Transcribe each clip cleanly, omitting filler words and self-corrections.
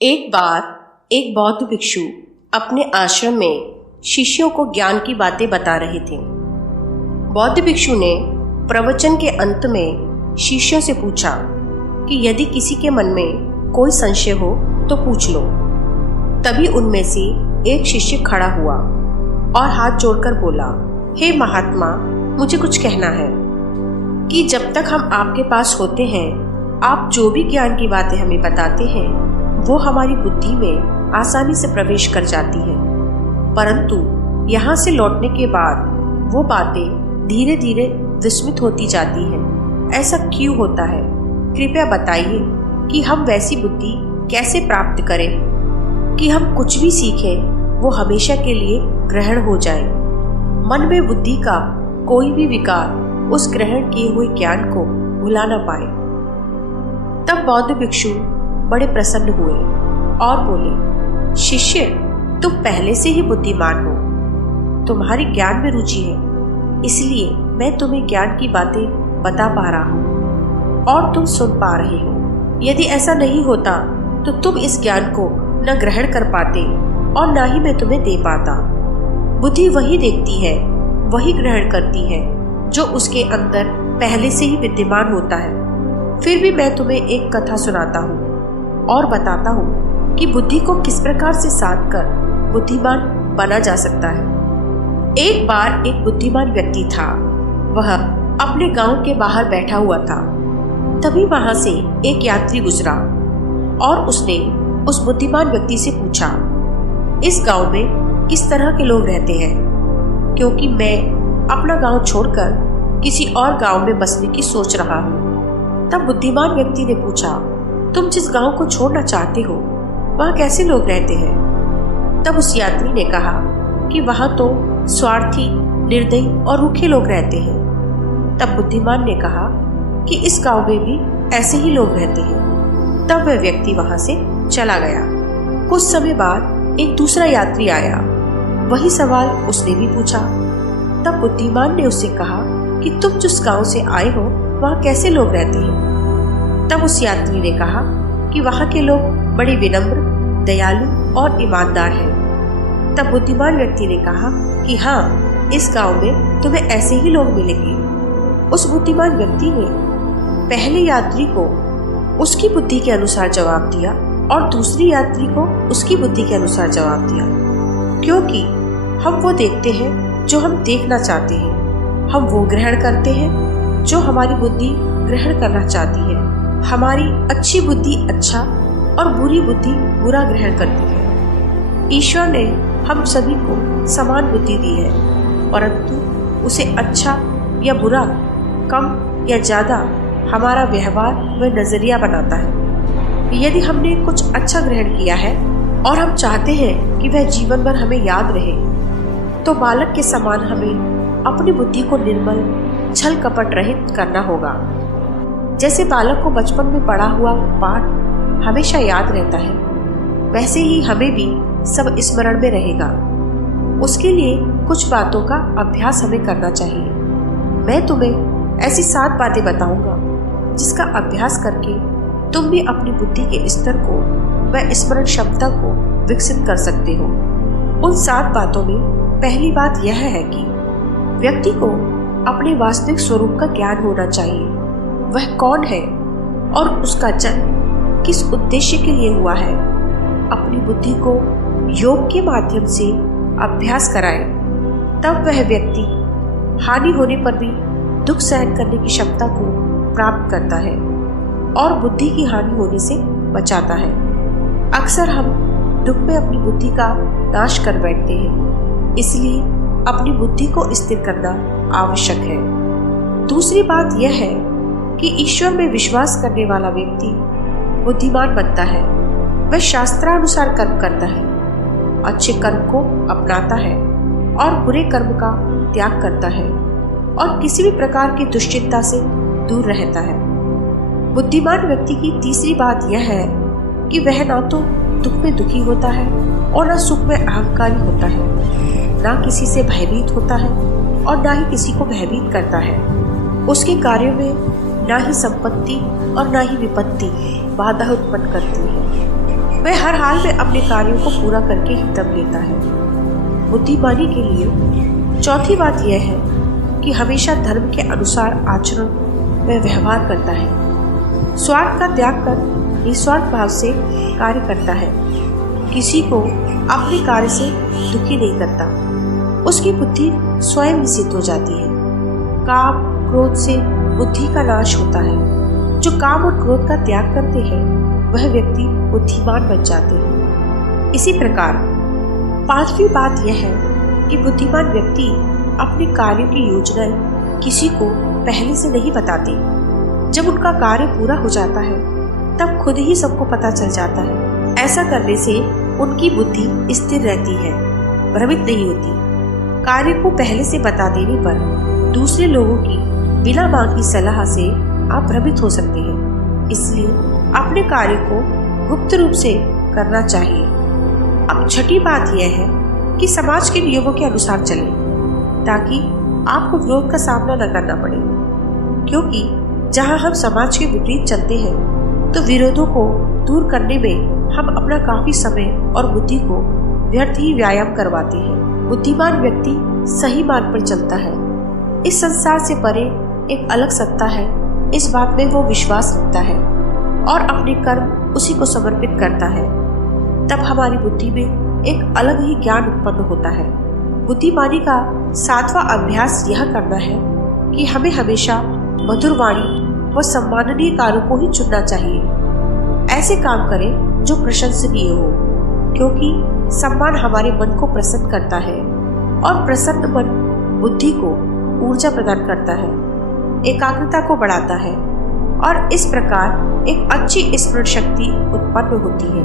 एक बार एक बौद्ध भिक्षु अपने आश्रम में शिष्यों को ज्ञान की बातें बता रहे थे। बौद्ध भिक्षु ने प्रवचन के अंत में शिष्यों से पूछा कि यदि किसी के मन में कोई संशय हो तो पूछ लो। तभी उनमें से एक शिष्य खड़ा हुआ और हाथ जोड़कर बोला, हे महात्मा, मुझे कुछ कहना है कि जब तक हम आपके पास होते हैं, आप जो भी ज्ञान की बातें हमें बताते हैं वो हमारी बुद्धि में आसानी से प्रवेश कर जाती है, परंतु यहाँ से लौटने के बाद वो बातें धीरे धीरे विस्मृत होती जाती हैं। ऐसा क्यों होता है? कृपया बताइए कि हम वैसी बुद्धि कैसे प्राप्त करें कि हम कुछ भी सीखें वो हमेशा के लिए ग्रहण हो जाए। मन में बुद्धि का कोई भी विकार उस ग्रहण किए हुए ज्ञान को भुला न पाए। तब बौद्ध भिक्षु बड़े प्रसन्न हुए और बोले, शिष्य, तुम पहले से ही बुद्धिमान हो, तुम्हारी ज्ञान में रुचि है, इसलिए मैं तुम्हें ज्ञान की बातें बता पा रहा हूँ और तुम सुन पा रहे हो। यदि ऐसा नहीं होता तो तुम इस ज्ञान को न ग्रहण कर पाते और न ही मैं तुम्हें दे पाता। बुद्धि वही देखती है, वही ग्रहण करती है जो उसके अंदर पहले से ही विद्यमान होता है। फिर भी मैं तुम्हें एक कथा सुनाता हूँ और बताता हूँ कि बुद्धि को किस प्रकार से साध कर बुद्धिमान बना जा सकता है। एक बार एक बुद्धिमान व्यक्ति था। वह अपने गांव के बाहर बैठा हुआ था। तभी वहां से एक यात्री गुजरा और उसने उस बुद्धिमान व्यक्ति से पूछा, इस गांव में किस तरह के लोग रहते हैं, क्योंकि मैं अपना गांव छोड़कर किसी और गांव में बसने की सोच रहा हूँ। तब बुद्धिमान व्यक्ति ने पूछा, तुम जिस गांव को छोड़ना चाहते हो वहाँ कैसे लोग रहते हैं? तब उस यात्री ने कहा कि वहाँ तो स्वार्थी, निर्दयी और रूखे लोग रहते हैं। तब बुद्धिमान ने कहा कि इस गांव में भी ऐसे ही लोग रहते हैं। तब वह व्यक्ति वहाँ से चला गया। कुछ समय बाद एक दूसरा यात्री आया। वही सवाल उसने भी पूछा। तब बुद्धिमान ने उससे कहा कि तुम जिस गांव से आए हो वहाँ कैसे लोग रहते हैं? तब उस यात्री ने कहा कि वहाँ के लोग बड़े विनम्र, दयालु और ईमानदार हैं। तब बुद्धिमान व्यक्ति ने कहा कि हाँ, इस गांव में तुम्हें ऐसे ही लोग मिलेंगे। उस बुद्धिमान व्यक्ति ने पहले यात्री को उसकी बुद्धि के अनुसार जवाब दिया और दूसरी यात्री को उसकी बुद्धि के अनुसार जवाब दिया, क्योंकि हम वो देखते हैं जो हम देखना चाहते हैं। हम वो ग्रहण करते हैं जो हमारी बुद्धि ग्रहण करना चाहती है। हमारी अच्छी बुद्धि अच्छा और बुरी बुद्धि बुरा ग्रहण करती है। ईश्वर ने हम सभी को समान बुद्धि दी है, परंतु उसे अच्छा या बुरा, कम या ज्यादा हमारा व्यवहार व नजरिया बनाता है। यदि हमने कुछ अच्छा ग्रहण किया है और हम चाहते हैं कि वह जीवन भर हमें याद रहे, तो बालक के समान हमें अपनी बुद्धि को निर्मल, छल कपट रहित करना होगा। जैसे बालक को बचपन में पढ़ा हुआ पाठ हमेशा याद रहता है, वैसे ही हमें भी सब स्मरण में रहेगा। उसके लिए कुछ बातों का अभ्यास हमें करना चाहिए। मैं तुम्हें ऐसी 7 बातें बताऊंगा जिसका अभ्यास करके तुम भी अपनी बुद्धि के स्तर को व स्मरण क्षमता को विकसित कर सकते हो। उन 7 बातों में पहली बात यह है कि व्यक्ति को अपने वास्तविक स्वरूप का ज्ञान होना चाहिए। वह कौन है और उसका जन्म किस उद्देश्य के लिए हुआ है। अपनी बुद्धि को योग के माध्यम से अभ्यास कराए, तब वह व्यक्ति हानि होने पर भी दुख सहन करने की क्षमता को प्राप्त करता है और बुद्धि की हानि होने से बचाता है। अक्सर हम दुख में अपनी बुद्धि का नाश कर बैठते हैं, इसलिए अपनी बुद्धि को स्थिर करना आवश्यक है। दूसरी बात यह है कि ईश्वर में विश्वास करने वाला व्यक्ति बुद्धिमान बनता है। वह शास्त्रानुसार कर्म करता है, अच्छे कर्म को अपनाता है और बुरे कर्म का त्याग करता है और किसी भी प्रकार की दुश्चिंता से दूर रहता है। बुद्धिमान व्यक्ति की तीसरी बात यह है कि वह ना तो दुख में दुखी होता है और ना सुख में अहंकारी होता है, ना किसी से भयभीत होता है और ना ही किसी को भयभीत करता है। उसके कार्यों में ना ही संपत्ति और ना ही विपत्ति बाधा उत्पन्न करती है। वह हर हाल में अपने कार्यों को पूरा करके ही दम लेता है। बुद्धिमानी के लिए चौथी बात यह है कि हमेशा धर्म के अनुसार आचरण में व्यवहार करता है। स्वार्थ का त्याग कर निस्वार्थ भाव से कार्य करता है। किसी को अपने कार्य से दुखी नहीं करता। उसकी बुद्धि स्वयं ही सिद्ध हो जाती है। काम क्रोध से बुद्धि का नाश होता है। जो काम और क्रोध का त्याग करते हैं वह व्यक्ति बुद्धिमान बन जाते हैं। इसी प्रकार पांचवी बात यह है कि बुद्धिमान व्यक्ति अपने कार्यों की योजनाएं किसी को पहले से नहीं बताते। जब उनका कार्य पूरा हो जाता है तब खुद ही सबको पता चल जाता है। ऐसा करने से उनकी बुद्धि स्थिर रहती है, भ्रमित नहीं होती। कार्य को पहले से बता देने पर दूसरे लोगों की बिना मांगी सलाह से आप भ्रमित हो सकते हैं। इसलिए अपने कार्य को गुप्त रूप से करना चाहिए। अब छठी बात यह है कि समाज के नियमों के अनुसार चलें ताकि आपको विरोध का सामना न करना पड़े, क्योंकि जहां हम समाज के विपरीत चलते हैं तो विरोधों को दूर करने में हम अपना काफी समय और बुद्धि को व्यर्थ ही व्यायाम करवाते हैं। बुद्धिमान व्यक्ति सही मार्ग पर चलता है। इस संसार से परे एक अलग सत्ता है, इस बात में वो विश्वास रखता है और अपने कर्म उसी को समर्पित करता है। तब हमारी बुद्धि में एक अलग ही ज्ञान उत्पन्न होता है। बुद्धिमानी का सातवां अभ्यास यह करना है कि हमें हमेशा मधुर वाणी व सम्माननीय कार्यों को ही चुनना चाहिए। ऐसे काम करें जो प्रशंसनीय हो, क्योंकि सम्मान हमारे मन को प्रसन्न करता है और प्रसन्न मन बुद्धि को ऊर्जा प्रदान करता है, एकाग्रता को बढ़ाता है और इस प्रकार एक अच्छी स्मरण शक्ति उत्पन्न होती है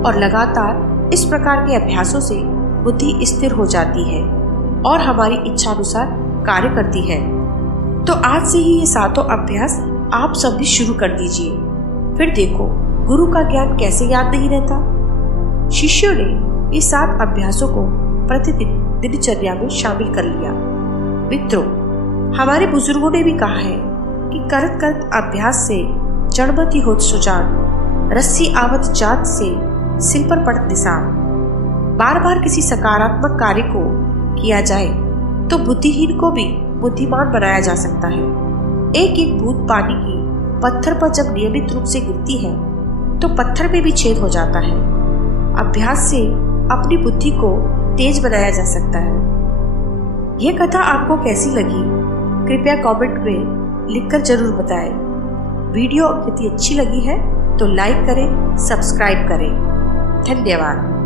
और लगातार इस प्रकार के अभ्यासों से बुद्धि स्थिर हो जाती है और हमारी इच्छा अनुसार कार्य करती है। तो आज से ही ये सातों अभ्यास आप सब भी शुरू कर दीजिए, फिर देखो गुरु का ज्ञान कैसे याद नहीं रहता। शिष्यों ने ये 7 अभ्यासों को प्रतिदिन दिनचर्या में शामिल कर लिया। मित्रों, हमारे बुजुर्गों ने भी कहा है कि करत करत अभ्यास से जड़मति होत सुजान, रस्सी आवत जात से सिल पर पड़त निशान। बार बार किसी सकारात्मक कार्य को किया जाए तो बुद्धिहीन को भी बुद्धिमान बनाया जा सकता है। एक एक बूंद पानी की पत्थर पर जब नियमित रूप से गिरती है तो पत्थर में भी छेद हो जाता है। अभ्यास से अपनी बुद्धि को तेज बनाया जा सकता है। यह कथा आपको कैसी लगी कृपया कमेंट में लिखकर जरूर बताएं। वीडियो यदि अच्छी लगी है तो लाइक करें, सब्सक्राइब करें। धन्यवाद।